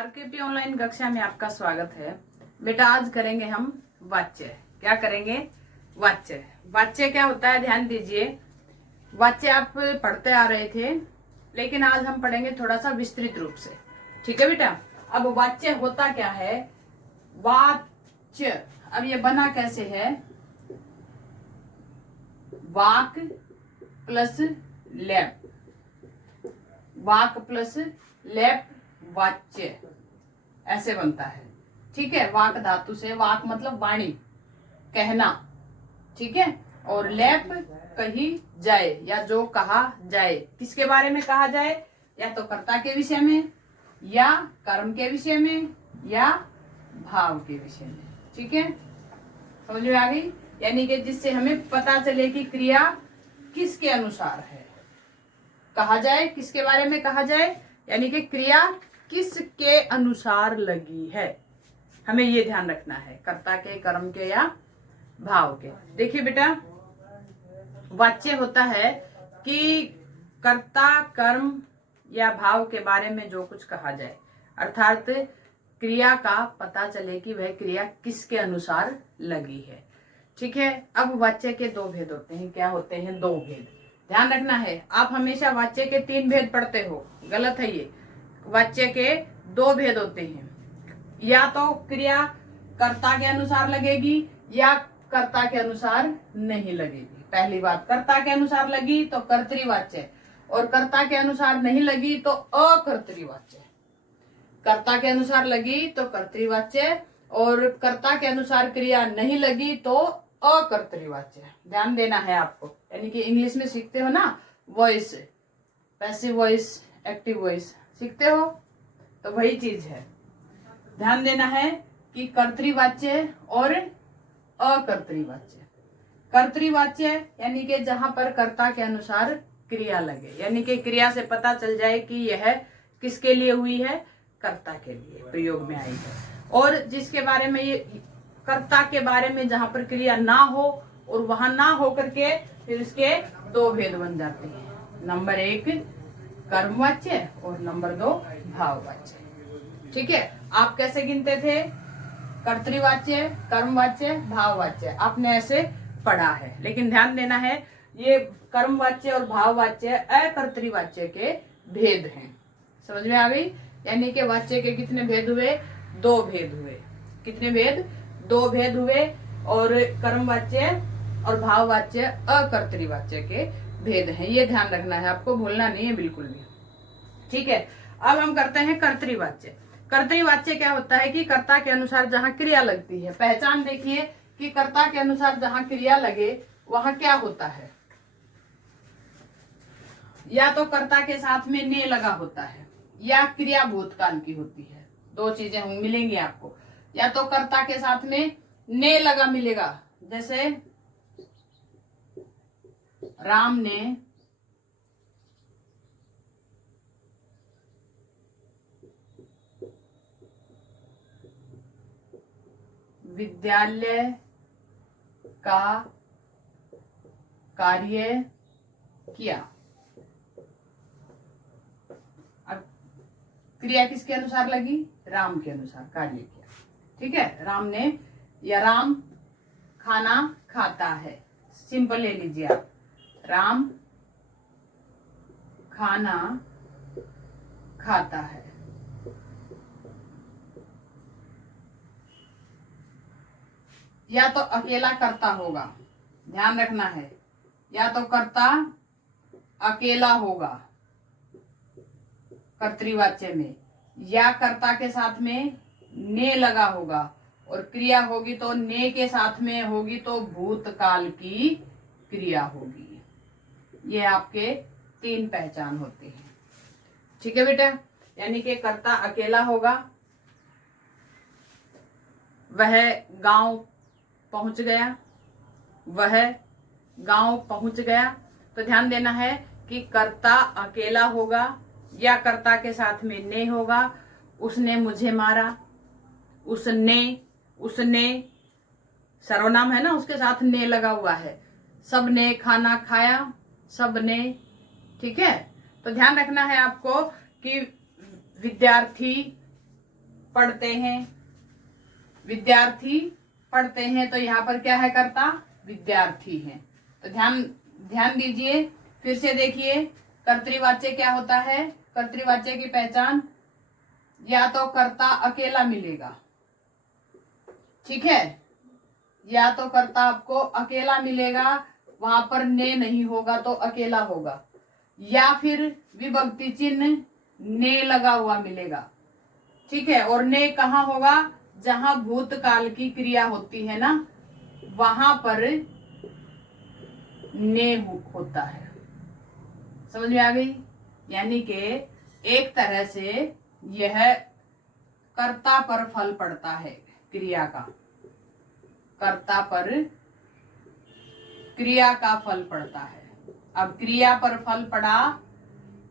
आरकेपी online कक्षा में आपका स्वागत है। बेटा आज करेंगे हम वाच्य। क्या करेंगे? वाच्य। वाच्य क्या होता है ध्यान दीजिए। वाच्य आप पढ़ते आ रहे थे, लेकिन आज हम पढ़ेंगे थोड़ा सा विस्तृत रूप से। ठीक है बेटा। अब वाच्य होता क्या है? वाच्य अब ये बना कैसे है? वाक प्लस लैप, वाक प्लस लैप वाच्य ऐसे बनता है। ठीक है। वाक धातु से, वाक मतलब वाणी, कहना। ठीक है। और लैप कही जाए या जो कहा जाए। किसके बारे में कहा जाए? या तो कर्ता के विषय में, या कर्म के विषय में, या भाव के विषय में। ठीक है, समझ में आ गई? यानी कि जिससे हमें पता चले कि क्रिया किसके अनुसार है, कहा जाए। किसके बारे में कहा जाए? यानी कि क्रिया किसके अनुसार लगी है, हमें ये ध्यान रखना है। कर्ता के, कर्म के, या भाव के। देखिए बेटा, वाच्य होता है कि कर्ता, कर्म या भाव के बारे में जो कुछ कहा जाए, अर्थात क्रिया का पता चले कि वह क्रिया किसके अनुसार लगी है। ठीक है। अब वाच्य के दो भेद होते हैं। क्या होते हैं? दो भेद। ध्यान रखना है। आप हमेशा वाच्य के तीन भेद पढ़ते हो, गलत है ये। वाच्य के दो भेद होते हैं। या तो क्रिया कर्ता के अनुसार लगेगी, या कर्ता के अनुसार नहीं लगेगी। पहली बात, कर्ता के अनुसार लगी तो कर्तृवाच्य, और कर्ता के अनुसार नहीं लगी तो अकर्तृवाच्य। कर्ता के अनुसार लगी तो कर्तृवाच्य, और कर्ता के अनुसार क्रिया नहीं लगी तो अकर्तृवाच्य। ध्यान देना है आपको। यानी कि इंग्लिश में सीखते हो ना, voice, passive voice, active voice सीखते हो, तो वही चीज है। ध्यान देना है कि कर्तृवाच्य और अकर्तृवाच्य। कर्तृवाच्य यानी कि जहां पर कर्ता के अनुसार क्रिया लगे, यानी कि क्रिया से पता चल जाए कि यह किसके लिए हुई है, कर्ता के लिए प्रयोग में आई है। और जिसके बारे में ये कर्ता के बारे में जहां पर क्रिया ना हो, और वहां ना हो करके फिर इसके दो भेद बन जाते हैं। नंबर एक कर्मवाच्य और नंबर दो भाववाच्य। ठीक है। आप कैसे गिनते थे? कर्तृवाच्य, कर्मवाच्य, भाववाच्य, आपने ऐसे पढ़ा है। लेकिन ध्यान देना है, ये कर्मवाच्य और भाववाच्य अकर्तृवाच्य के भेद हैं। समझ में आ गई? यानी कि वाच्य के कितने भेद हुए? दो भेद हुए। कितने भेद? दो भेद हुए। और कर्मवाच्य और भाववाच्य अकर्तृवाच्य के भेद हैं। ये ध्यान रखना है, आपको भूलना नहीं है बिल्कुल भी। ठीक है। अब हम करते हैं कर्तृवाच्य। कर्तृवाच्य क्या होता है कि कर्ता के अनुसार जहां क्रिया लगती है। पहचान देखिए कि कर्ता के अनुसार जहां क्रिया लगे वहां क्या होता है। या तो कर्ता के साथ में ने लगा होता है, या क्रिया भूतकाल की होती है। दो चीजें मिलेंगी आपको। या तो कर्ता के साथ में ने लगा मिलेगा, जैसे राम ने विद्यालय का कार्य किया। अब क्रिया किसके अनुसार लगी? राम के अनुसार कार्य किया। ठीक है। राम ने, या राम खाना खाता है। सिंपल ले लीजिए आप, राम खाना खाता है। या तो अकेला कर्ता होगा, ध्यान रखना है। या तो कर्ता अकेला होगा कर्तृवाच्य में, या कर्ता के साथ में ने लगा होगा, और क्रिया होगी तो ने के साथ में होगी तो भूतकाल की क्रिया होगी। ये आपके तीन पहचान होते हैं। ठीक है बेटा। यानी कि कर्ता अकेला होगा, वह गांव पहुंच गया, वह गांव पहुंच गया। तो ध्यान देना है कि कर्ता अकेला होगा, या कर्ता के साथ में ने होगा। उसने मुझे मारा, उसने सर्वनाम है ना, उसके साथ ने लगा हुआ है। सबने खाना खाया, सबने। ठीक है। तो ध्यान रखना है आपको कि विद्यार्थी पढ़ते हैं, विद्यार्थी पढ़ते हैं, तो यहाँ पर क्या है कर्ता, विद्यार्थी है। तो ध्यान ध्यान दीजिए, फिर से देखिए कर्तृवाच्य क्या होता है। कर्तृवाच्य की पहचान, या तो कर्ता अकेला मिलेगा, ठीक है, या तो कर्ता आपको अकेला मिलेगा, वहां पर ने नहीं होगा तो अकेला होगा, या फिर विभक्ति चिन्ह ने लगा हुआ मिलेगा, ठीक है। और ने कहाँ होगा, जहां भूतकाल की क्रिया होती है ना, वहां पर ने होता है। समझ में आ गई? यानी कि एक तरह से यह कर्ता पर फल पड़ता है क्रिया का, कर्ता पर क्रिया का फल पड़ता है। अब क्रिया पर फल पड़ा,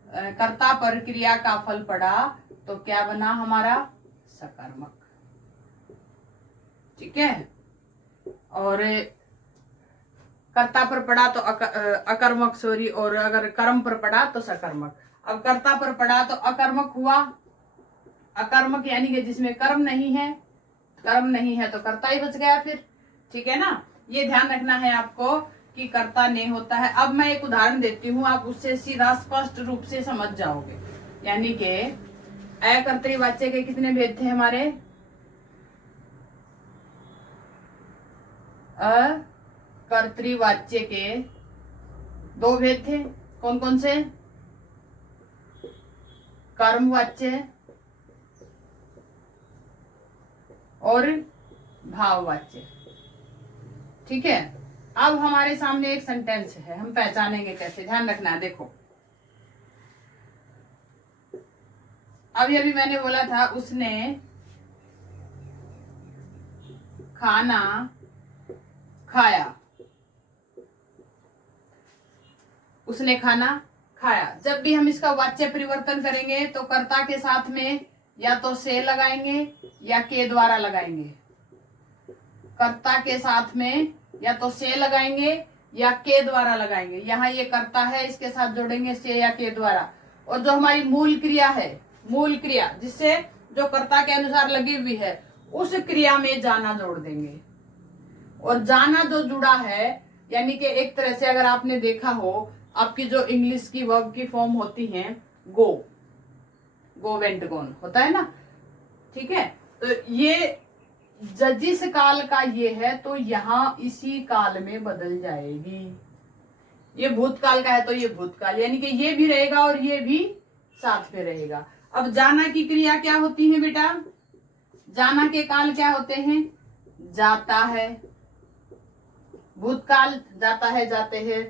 कर्ता पर क्रिया का फल पड़ा, तो क्या बना हमारा, सकर्मक, ठीक है। और कर्ता पर पड़ा तो अकर्मक, सॉरी, और अगर कर्म पर पड़ा तो सकर्मक। अब कर्ता पर पड़ा तो अकर्मक हुआ, अकर्मक यानी कि जिसमें कर्म नहीं है, कर्म नहीं है तो कर्ता ही बच गया फिर, ठीक है ना। ये ध्यान रखना है आपको कि कर्ता ने होता है। अब मैं एक उदाहरण देती हूँ, आप उससे सीधा स्पष्ट रूप से समझ जाओगे। यानी कि अकर्तृवाच्य के कितने भेद थे हमारे, अकर्तृवाच्य के 2 भेद थे, कौन कौन से, कर्मवाच्य और भाववाच्य, ठीक है। अब हमारे सामने एक सेंटेंस है, हम पहचानेंगे कैसे, ध्यान रखना है। देखो अभी मैंने बोला था, उसने खाना खाया, उसने खाना खाया। जब भी हम इसका वाच्य परिवर्तन करेंगे तो कर्ता के साथ में या तो से लगाएंगे या के द्वारा लगाएंगे, कर्ता के साथ में या तो से लगाएंगे या के द्वारा लगाएंगे। यहाँ ये कर्ता है, इसके साथ जोड़ेंगे से या के द्वारा। और जो हमारी मूल क्रिया है, मूल क्रिया जिससे जो कर्ता के अनुसार लगी हुई है, उस क्रिया में जाना जोड़ देंगे। और जाना जो जुड़ा है, यानी कि एक तरह से अगर आपने देखा हो, आपकी जो इंग्लिश की वर्ब की फॉर्म होती है, गो वेंट गॉन होता है ना, ठीक है। तो ये जिस काल का ये है, तो यहाँ इसी काल में बदल जाएगी। ये भूतकाल का है तो ये भूतकाल, यानी कि ये भी रहेगा और ये भी साथ में रहेगा। अब जाना की क्रिया क्या होती है बेटा, जाना के काल क्या होते हैं, जाता है, भूतकाल जाता है, जाते हैं,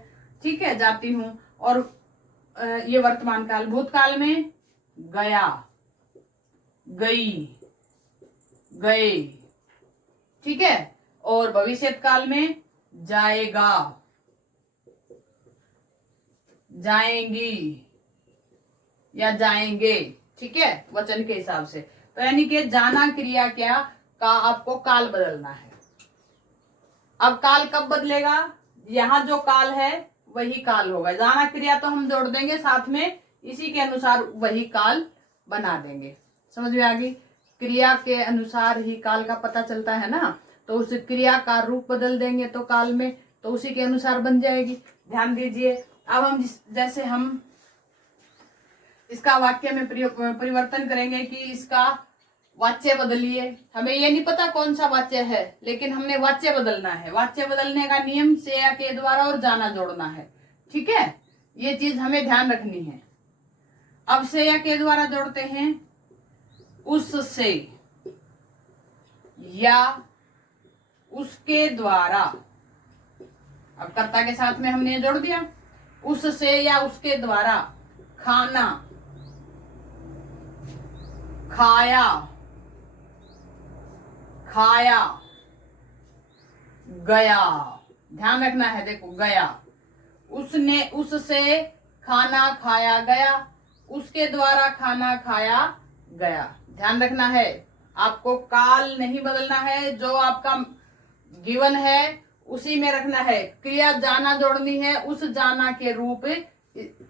ठीक है, जाती हूं। और ये वर्तमान काल, भूतकाल में गया, गई, गए, ठीक है। और भविष्य काल में जाएगा, जाएंगी या जाएंगे, ठीक है, वचन के हिसाब से। तो यानी कि जाना क्रिया क्या का आपको काल बदलना है। अब काल कब बदलेगा, यहाँ जो काल है वही काल होगा। जाना क्रिया तो हम जोड़ देंगे साथ में, इसी के अनुसार वही काल बना देंगे। समझ में आ गई? क्रिया के अनुसार ही काल का पता चलता है ना, तो उस क्रिया का रूप बदल देंगे तो काल में, तो उसी के अनुसार बन जाएगी। ध्यान दीजिए। अब हम जैसे हम इसका वाक्य में परिवर्तन करेंगे कि इसका वाच्य बदलिए। हमें ये नहीं पता कौन सा वाच्य है, लेकिन हमने वाच्य बदलना है। वाच्य बदलने का नियम से या के द्वारा और जाना जोड़ना है, ठीक है, ये चीज हमें ध्यान रखनी है। अब से या के द्वारा जोड़ते हैं, उससे या उसके द्वारा। अब कर्ता के साथ में हमने जोड़ दिया, उससे या उसके द्वारा खाना, खाया, खाया, गया। ध्यान रखना है, देखो गया, उसने, उससे खाना खाया गया, उसके द्वारा खाना खाया गया। ध्यान रखना है, आपको काल नहीं बदलना है, जो आपका गिवन है उसी में रखना है। क्रिया जाना जोड़नी है, उस जाना के रूप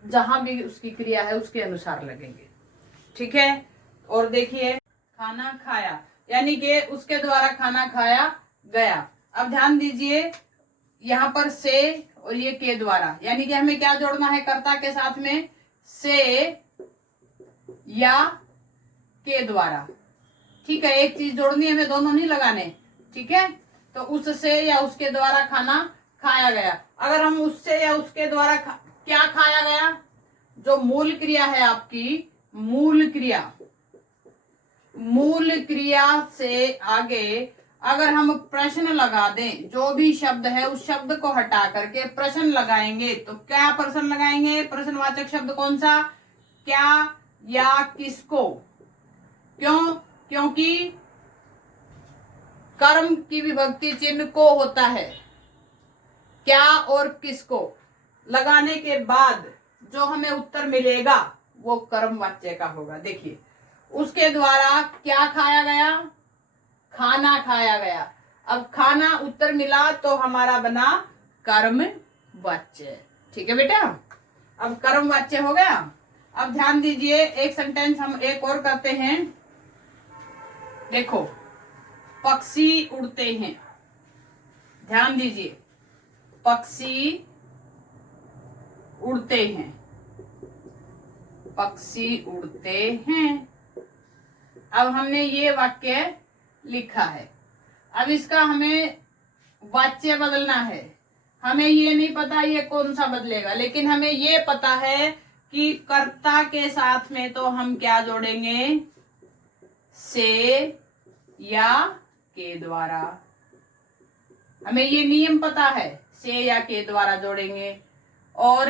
जहां भी उसकी क्रिया है उसके अनुसार लगेंगे, ठीक है। और देखिए खाना खाया, यानी कि उसके द्वारा खाना खाया गया। अब ध्यान दीजिए यहाँ पर से और ये के द्वारा, यानी कि हमें क्या जोड़ना है कर्ता के साथ में, से या के द्वारा। ठीक है, एक चीज जोड़नी है, हमें दोनों नहीं लगाने। ठीक है, तो उससे या उसके द्वारा खाना खाया गया। अगर हम उससे या उसके द्वारा क्या खाया गया, जो मूल क्रिया है आपकी, मूल क्रिया से आगे अगर हम प्रश्न लगा दें, जो भी शब्द है उस शब्द को हटा करके प्रश्न लगाएंगे, तो क्या प्रश्न लगाएंगे, प्रश्नवाचक शब्द कौन सा, क्या या किसको। क्यों, क्योंकि कर्म की विभक्ति चिन्ह को होता है, क्या और किसको लगाने के बाद जो हमें उत्तर मिलेगा वो कर्म वाच्य का होगा। देखिए, उसके द्वारा क्या खाया गया, खाना खाया गया। अब खाना उत्तर मिला तो हमारा बना कर्म वाच्य। ठीक है बेटा, अब कर्म वाच्य हो गया। अब ध्यान दीजिए, एक सेंटेंस हम एक और करते हैं। देखो, पक्षी उड़ते हैं, ध्यान दीजिए, पक्षी उड़ते हैं, पक्षी उड़ते हैं। अब हमने ये वाक्य लिखा है। अब इसका हमें वाच्य बदलना है। हमें ये नहीं पता ये कौन सा बदलेगा, लेकिन हमें ये पता है कि कर्ता के साथ में तो हम क्या जोड़ेंगे, से या के द्वारा। हमें ये नियम पता है, से या के द्वारा जोड़ेंगे। और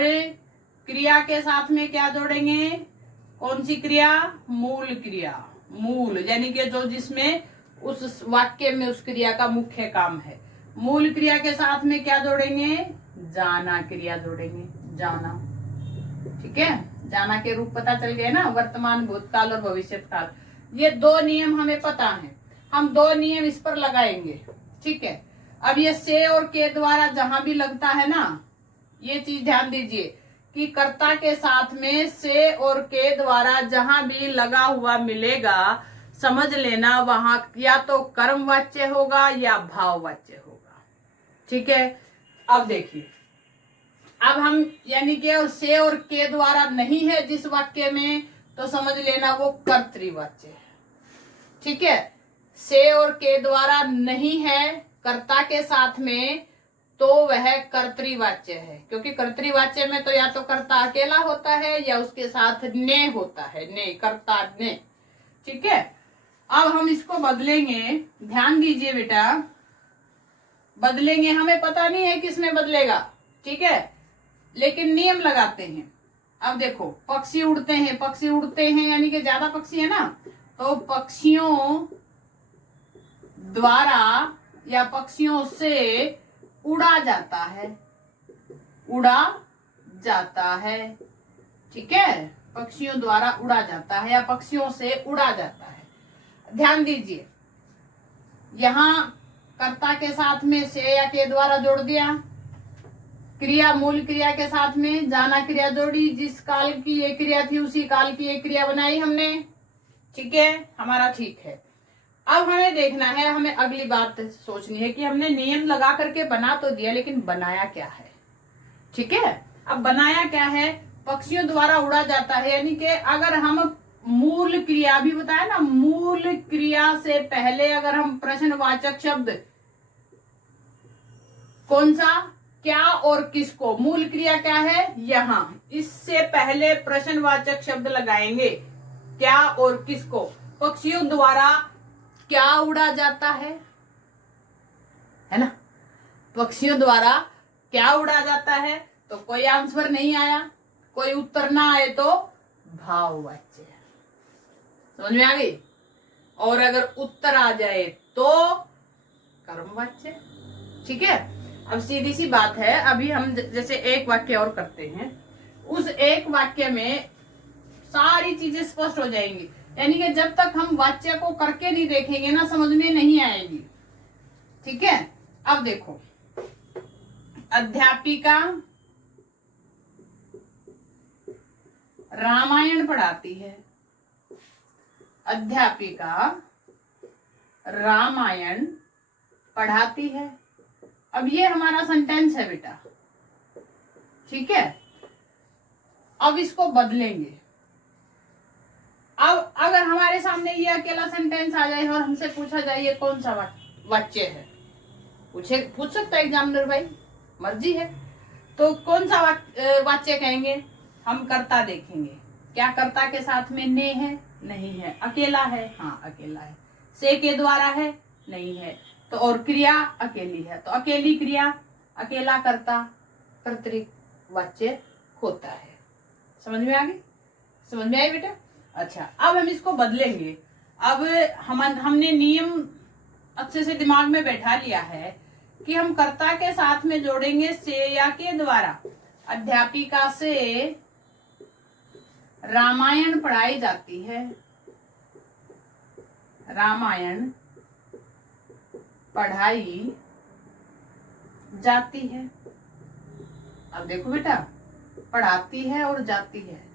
क्रिया के साथ में क्या जोड़ेंगे, कौन सी क्रिया, मूल क्रिया, मूल यानी कि जो जिसमें उस वाक्य में उस क्रिया का मुख्य काम है। मूल क्रिया के साथ में क्या जोड़ेंगे, जाना क्रिया जोड़ेंगे, जाना। ठीक है, जाना के रूप पता चल गए ना, वर्तमान, भूतकाल और भविष्यकाल। ये दो नियम हमें पता है, हम दो नियम इस पर लगाएंगे। ठीक है, अब ये से और के द्वारा जहां भी लगता है ना, ये चीज ध्यान दीजिए कि कर्ता के साथ में से और के द्वारा जहां भी लगा हुआ मिलेगा, समझ लेना वहां या तो कर्म वाच्य होगा या भाव वाच्य होगा। ठीक है, अब देखिए, अब हम यानी कि से और के द्वारा नहीं है जिस वाक्य में, तो समझ लेना वो कर्तृवाच्य है। ठीक है, से और के द्वारा नहीं है कर्ता के साथ में, तो वह कर्तृवाच्य है, क्योंकि कर्तृवाच्य में तो या तो कर्ता अकेला होता है या उसके साथ ने होता है, ने, कर्ता ने। ठीक है, अब हम इसको बदलेंगे, ध्यान दीजिए बेटा, बदलेंगे, हमें पता नहीं है किसमें बदलेगा। ठीक है, लेकिन नियम लगाते हैं। अब देखो, पक्षी उड़ते हैं, पक्षी उड़ते हैं यानी कि ज्यादा पक्षी है ना, तो पक्षियों द्वारा या पक्षियों से उड़ा जाता है, उड़ा जाता है। ठीक है, पक्षियों द्वारा उड़ा जाता है या पक्षियों से उड़ा जाता है। ध्यान दीजिए, यहां कर्ता के साथ में से या के द्वारा जोड़ दिया, क्रिया मूल क्रिया के साथ में जाना क्रिया जोड़ी, जिस काल की ये क्रिया थी उसी काल की एक क्रिया बनाई हमने। ठीक है, हमारा ठीक है। अब हमें देखना है, हमें अगली बात सोचनी है कि हमने नियम लगा करके बना तो दिया, लेकिन बनाया क्या है। ठीक है, अब बनाया क्या है, पक्षियों द्वारा उड़ा जाता है, यानी कि अगर हम मूल क्रिया भी बताया ना, मूल क्रिया से पहले अगर हम प्रश्नवाचक शब्द कौन सा, क्या और किसको, मूल क्रिया क्या है यहां, इससे पहले प्रश्नवाचक शब्द लगाएंगे, क्या और किसको। पक्षियों द्वारा क्या उड़ा जाता है ना, पक्षियों द्वारा क्या उड़ा जाता है, तो कोई आंसर नहीं आया, कोई उत्तर ना आए तो भाववाच्य, समझ में आ गई। और अगर उत्तर आ जाए तो कर्मवाच्य। ठीक है, अब सीधी सी बात है, अभी हम जैसे एक वाक्य और करते हैं, उस एक वाक्य में सारी चीजें स्पष्ट हो जाएंगी, यानी कि जब तक हम वाच्य को करके नहीं देखेंगे ना, समझ में नहीं आएगी। ठीक है, अब देखो, अध्यापिका रामायण पढ़ाती है, अध्यापिका रामायण पढ़ाती है। अब ये हमारा सेंटेंस है बेटा, ठीक है। अब इसको बदलेंगे। अब अगर हमारे सामने ये अकेला सेंटेंस आ जाए और हमसे पूछा जाए ये कौन सा वाक्य है, पूछ सकता है एग्जामिनर भाई, मर्जी है। तो कौन सा वाक्य कहेंगे हम? कर्ता देखेंगे। क्या कर्ता के साथ में ने है? नहीं है। अकेला है? हाँ अकेला है। से के द्वारा है? नहीं है। तो और क्रिया अकेली है, तो अकेली क्रिया, अकेला कर्ता, कर्तृवाच्य होता है। समझ में आ गई? समझ में आई बेटा? अच्छा, अब हम इसको बदलेंगे। अब हमने नियम अच्छे से दिमाग में बैठा लिया है कि हम कर्ता के साथ में जोड़ेंगे से या के द्वारा। अध्यापिका से रामायण पढ़ाई जाती है। रामायण पढ़ाई जाती है। अब देखो बेटा, पढ़ाती है और जाती है,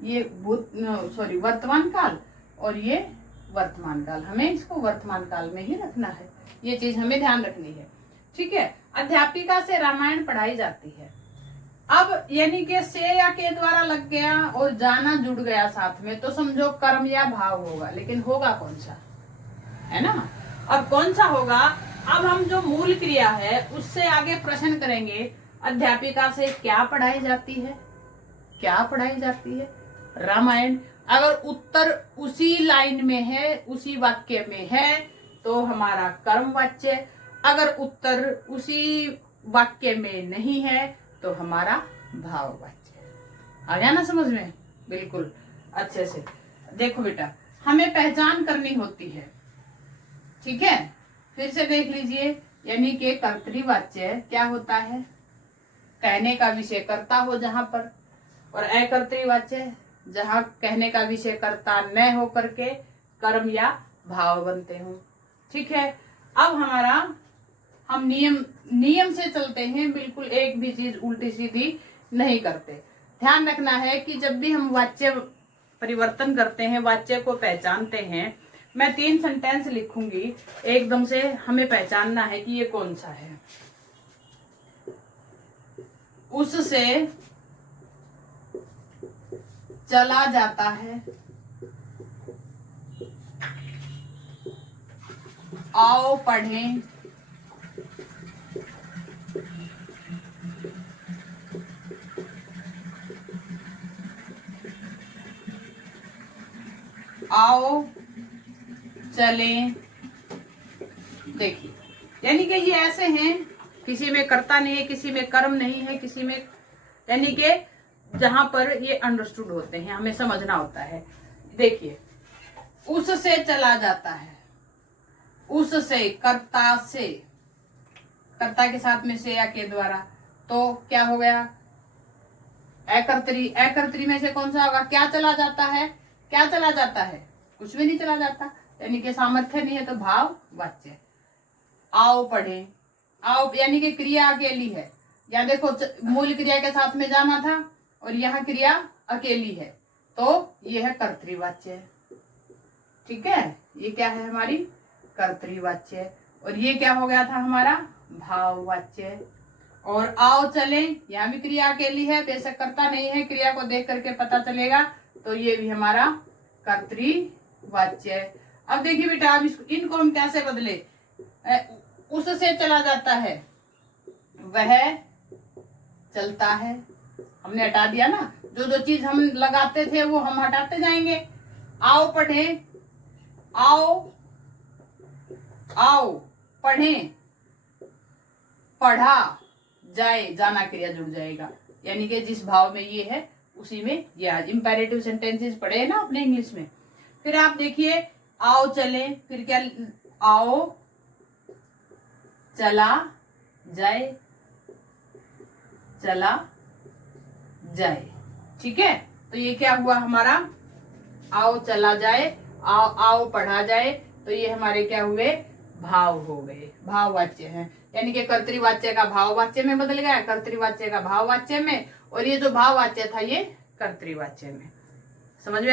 ये वर्तमान काल और ये वर्तमान काल, हमें इसको वर्तमान काल में ही रखना है। ये चीज हमें ध्यान रखनी है, ठीक है। अध्यापिका से रामायण पढ़ाई जाती है। अब यानी कि से या के द्वारा लग गया और जाना जुड़ गया साथ में, तो समझो कर्म या भाव होगा, लेकिन होगा कौन सा, है ना। अब कौन सा होगा? अब हम जो मूल क्रिया है उससे आगे प्रश्न करेंगे, अध्यापिका से क्या पढ़ाई जाती है? क्या पढ़ाई जाती है? रामायण। अगर उत्तर उसी लाइन में है, उसी वाक्य में है, तो हमारा कर्मवाच्य। अगर उत्तर उसी वाक्य में नहीं है तो हमारा भाववाच्य। आ गया ना समझ में? बिल्कुल अच्छे से। देखो बेटा, हमें पहचान करनी होती है, ठीक है। फिर से देख लीजिए, यानी कि कर्तृवाच्य क्या होता है? कहने का विषय कर्ता हो जहां पर, और अकर्तृवाच्य जहां कहने का विषय कर्ता न हो करके कर्म या भाव बनते हो, ठीक है। अब हम नियम से चलते हैं, बिल्कुल एक भी चीज उल्टी सीधी नहीं करते। ध्यान रखना है कि जब भी हम वाच्य परिवर्तन करते हैं, वाच्य को पहचानते हैं, मैं 3 सेंटेंस लिखूंगी, एकदम से हमें पहचानना है कि ये कौन सा है। उससे चला जाता है, आओ पढ़ें, आओ चलें। देखिए, यानी कि ये ऐसे हैं, किसी में कर्ता नहीं है, किसी में कर्म नहीं है, किसी में, यानी कि जहां पर ये अंडरस्टूड होते हैं, हमें समझना होता है। देखिए, उससे चला जाता है, उससे, कर्ता से, कर्ता के साथ में से या के द्वारा, तो क्या हो गया? अकर्तरी में से कौन सा होगा? क्या चला जाता है? क्या चला जाता है? कुछ भी नहीं चला जाता, यानी कि सामर्थ्य नहीं है, तो भाव वाच्य। आओ पढ़े, आओ यानी कि क्रिया अकेली है, या देखो मूल क्रिया के साथ में जाना था और यहाँ क्रिया अकेली है, तो ये है कर्तृवाच्य, ठीक है। ये क्या है? हमारी कर्तृवाच्य। और ये क्या हो गया था? हमारा भाववाच्य। और आओ चले, यहाँ भी क्रिया अकेली है, बेशक कर्ता नहीं है, क्रिया को देख करके पता चलेगा, तो ये भी हमारा कर्तृवाच्य। अब देखिए बेटा, अब इनको हम कैसे बदले? उससे चला जाता है, वह चलता है, हमने हटा दिया ना। जो चीज हम लगाते थे वो हम हटाते जाएंगे। आओ पढ़े, आओ पढ़ें, पढ़ा जाए, जाना क्रिया जुड़ जाएगा, यानी कि जिस भाव में ये है उसी में ये आज इंपेरेटिव सेंटेंसेस पढ़े हैं ना अपने इंग्लिश में। फिर आप देखिए, आओ चले, फिर क्या? आओ चला जाए, चला जाए, ठीक है। तो ये क्या हुआ हमारा? आओ चला जाए, आओ पढ़ा जाए, तो ये हमारे क्या हुए? भाव हो गए, भाववाच्य हैं। यानी कि कर्तृवाच्य का भाववाच्य में बदल गया, कर्तृवाच्य का भाववाच्य में, और ये जो भाववाच्य था ये कर्तृवाच्य में। समझ में